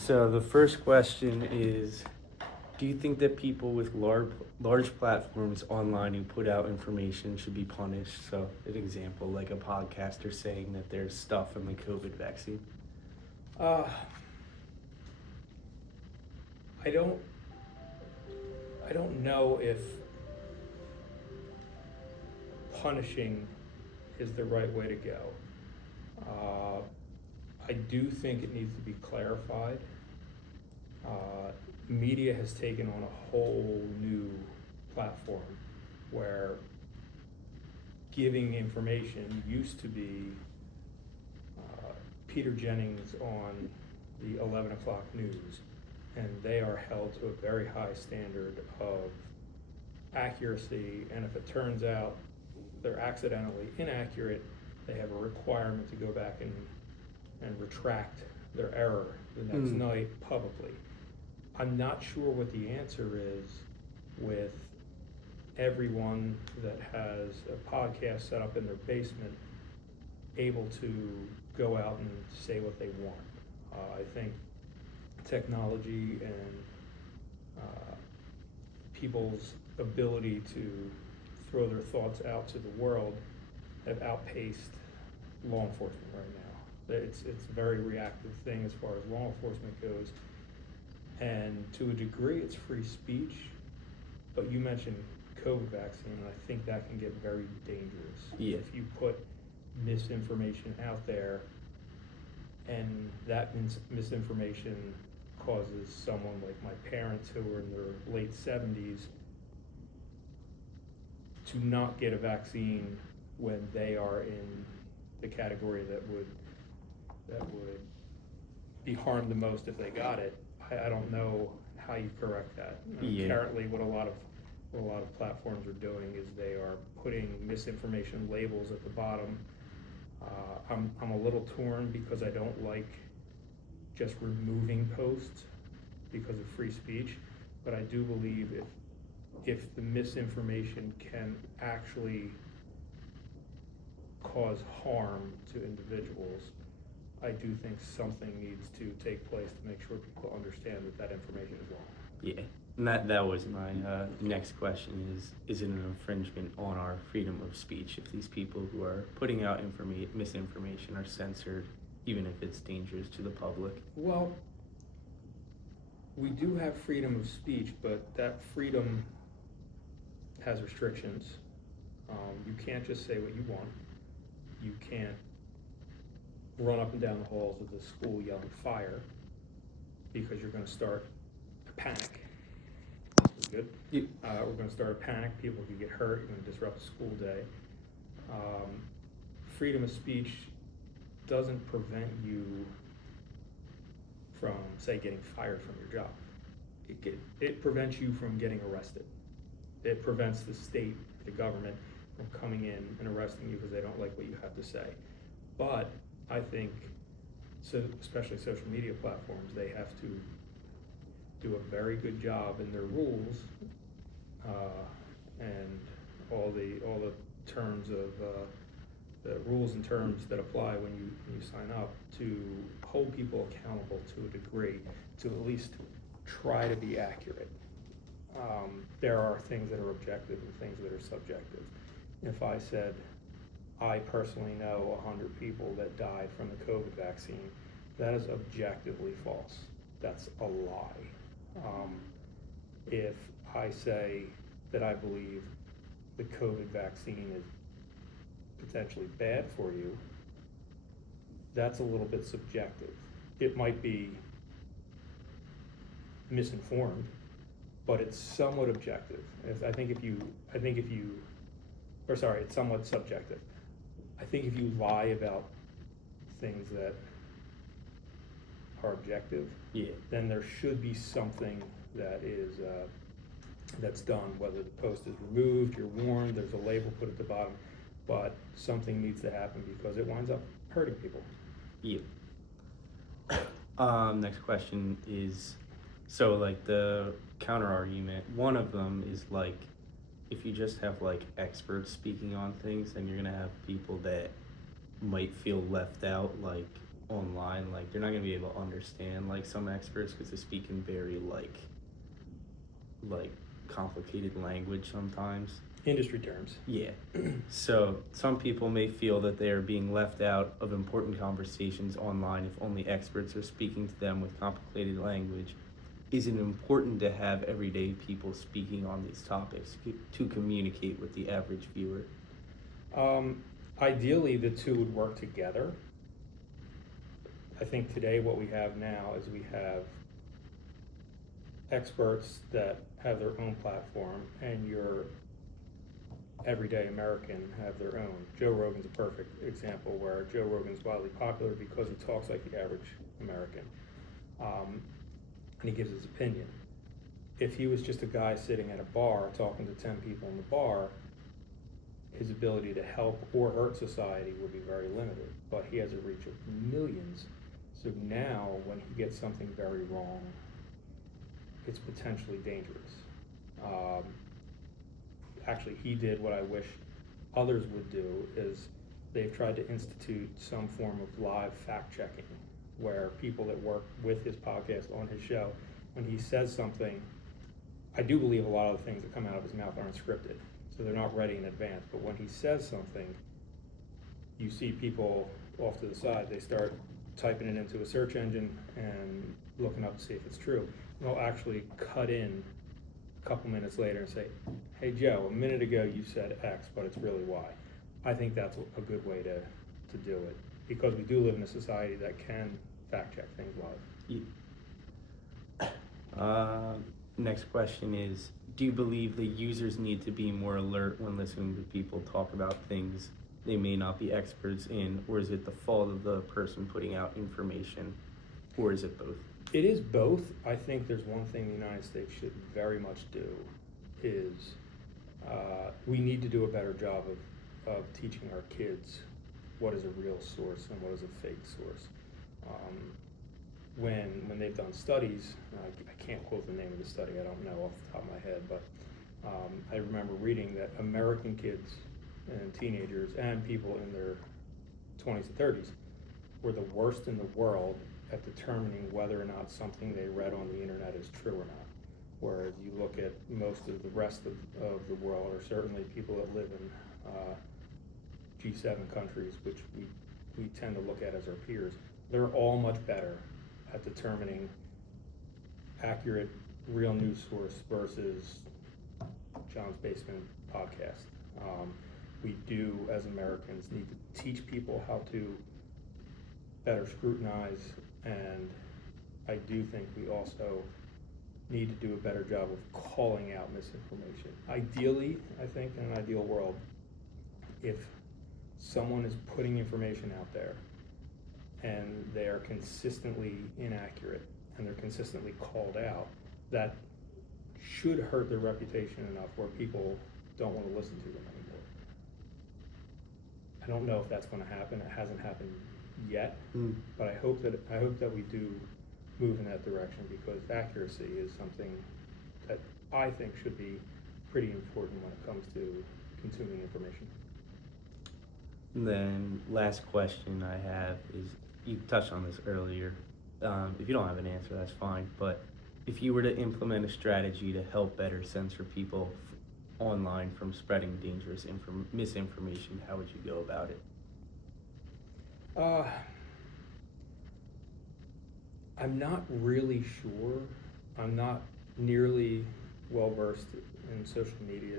So the first question is, do you think that people with large platforms online who put out information should be punished? So an example, like a podcaster saying that there's stuff in the COVID vaccine. Uh, I don't, I don't know if punishing is the right way to go. Uh, I do think it needs to be clarified. Media has taken on a whole new platform where giving information used to be Peter Jennings on the 11 o'clock news, and they are held to a very high standard of accuracy, and if it turns out they're accidentally inaccurate, they have a requirement to go back and retract their error the next night publicly. I'm not sure what the answer is with everyone that has a podcast set up in their basement able to go out and say what they want. I think technology and people's ability to throw their thoughts out to the world have outpaced law enforcement right now. It's a very reactive thing as far as law enforcement goes. And to a degree, it's free speech. But you mentioned COVID vaccine, and I think that can get very dangerous. Yeah. If you put misinformation out there, and that misinformation causes someone like my parents who are in their late 70s to not get a vaccine when they are in the category that would be harmed the most if they got it. I don't know how you correct that. Yeah. Currently, what a lot of platforms are doing is they are putting misinformation labels at the bottom. I'm a little torn because I don't like just removing posts because of free speech, but I do believe if the misinformation can actually cause harm to individuals, I do think something needs to take place to make sure people understand that information is wrong. Yeah, and that was my next question is it an infringement on our freedom of speech if these people who are putting out misinformation are censored, even if it's dangerous to the public? Well, we do have freedom of speech, but that freedom has restrictions. You can't just say what you want. You can't run up and down the halls of the school yelling fire because you're going to start a panic. This is good. Yeah. We're going to start a panic. People can get hurt. You're going to disrupt the school day. Freedom of speech doesn't prevent you from, say, getting fired from your job. It prevents you from getting arrested. It prevents the state, the government, from coming in and arresting you because they don't like what you have to say. But I think, so especially social media platforms, they have to do a very good job in their rules and all the terms of the rules and terms that apply when you sign up to hold people accountable to a degree, to at least try to be accurate. There are things that are objective and things that are subjective. If I said, I personally know 100 people that died from the COVID vaccine, that is objectively false. That's a lie. If I say that I believe the COVID vaccine is potentially bad for you, that's a little bit subjective. It might be misinformed, but it's somewhat objective. It's somewhat subjective. I think if you lie about things that are objective, Yeah. then there should be something that is that's done. Whether the post is removed, you're warned, there's a label put at the bottom, but something needs to happen because it winds up hurting people. Yeah. Next question is, so like the counter argument, one of them is like, if you just have like experts speaking on things, then you're gonna have people that might feel left out, like online, like they're not gonna be able to understand like some experts because they speak in very like complicated language sometimes. Industry terms. Yeah. So some people may feel that they are being left out of important conversations online if only experts are speaking to them with complicated language. Is it important to have everyday people speaking on these topics to communicate with the average viewer? Ideally, the two would work together. I think today what we have now is we have experts that have their own platform, and your everyday American have their own. Joe Rogan's a perfect example where Joe Rogan's wildly popular because he talks like the average American, and he gives his opinion. If he was just a guy sitting at a bar talking to 10 people in the bar, his ability to help or hurt society would be very limited, but he has a reach of millions. So now when he gets something very wrong, it's potentially dangerous. Actually, he did what I wish others would do, is they've tried to institute some form of live fact checking where people that work with his podcast on his show, when he says something, I do believe a lot of the things that come out of his mouth aren't scripted, so they're not ready in advance. But when he says something, you see people off to the side, they start typing it into a search engine and looking up to see if it's true. And they'll actually cut in a couple minutes later and say, hey Joe, a minute ago you said X, but it's really Y. I think that's a good way to do it, because we do live in a society that can fact check things live. Next question is, do you believe the users need to be more alert when listening to people talk about things they may not be experts in, or is it the fault of the person putting out information, or is it both? It is both. I think there's one thing the United States should very much do is we need to do a better job of teaching our kids what is a real source and what is a fake source. When they've done studies, I can't quote the name of the study, I don't know off the top of my head, but I remember reading that American kids and teenagers and people in their 20s and 30s were the worst in the world at determining whether or not something they read on the internet is true or not. Whereas you look at most of the rest of the world, or certainly people that live in G7 countries, which we tend to look at as our peers, they're all much better at determining accurate, real news source versus John's Basement podcast. We do, as Americans, need to teach people how to better scrutinize, and I do think we also need to do a better job of calling out misinformation. Ideally, I think, in an ideal world, if someone is putting information out there and they are consistently inaccurate and they're consistently called out, that should hurt their reputation enough where people don't want to listen to them anymore. I don't know if that's going to happen. It hasn't happened yet, but I hope that we do move in that direction, because accuracy is something that I think should be pretty important when it comes to consuming information. And then last question I have is, you touched on this earlier. If you don't have an answer, that's fine. But if you were to implement a strategy to help better censor people online from spreading dangerous misinformation, how would you go about it? I'm not really sure. I'm not nearly well versed in social media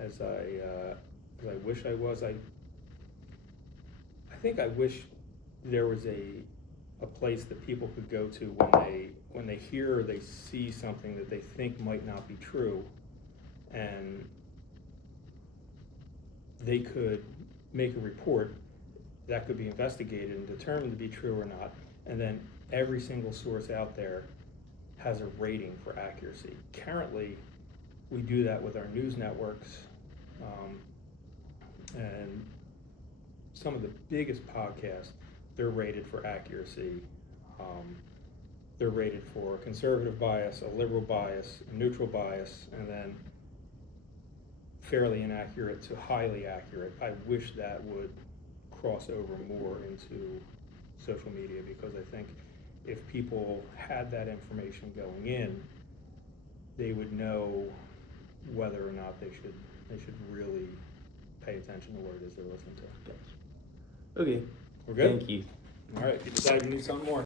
as I wish I was. I think I wish there was a place that people could go to when they hear or they see something that they think might not be true, and they could make a report that could be investigated and determined to be true or not, and then every single source out there has a rating for accuracy. Currently, we do that with our news networks, and some of the biggest podcasts, they're rated for accuracy. They're rated for conservative bias, a liberal bias, a neutral bias, and then fairly inaccurate to highly accurate. I wish that would cross over more into social media, because I think if people had that information going in, they would know whether or not they should really pay attention to what it is they're listening to. Okay. We're good? Thank you. All right, if you decide you need something more.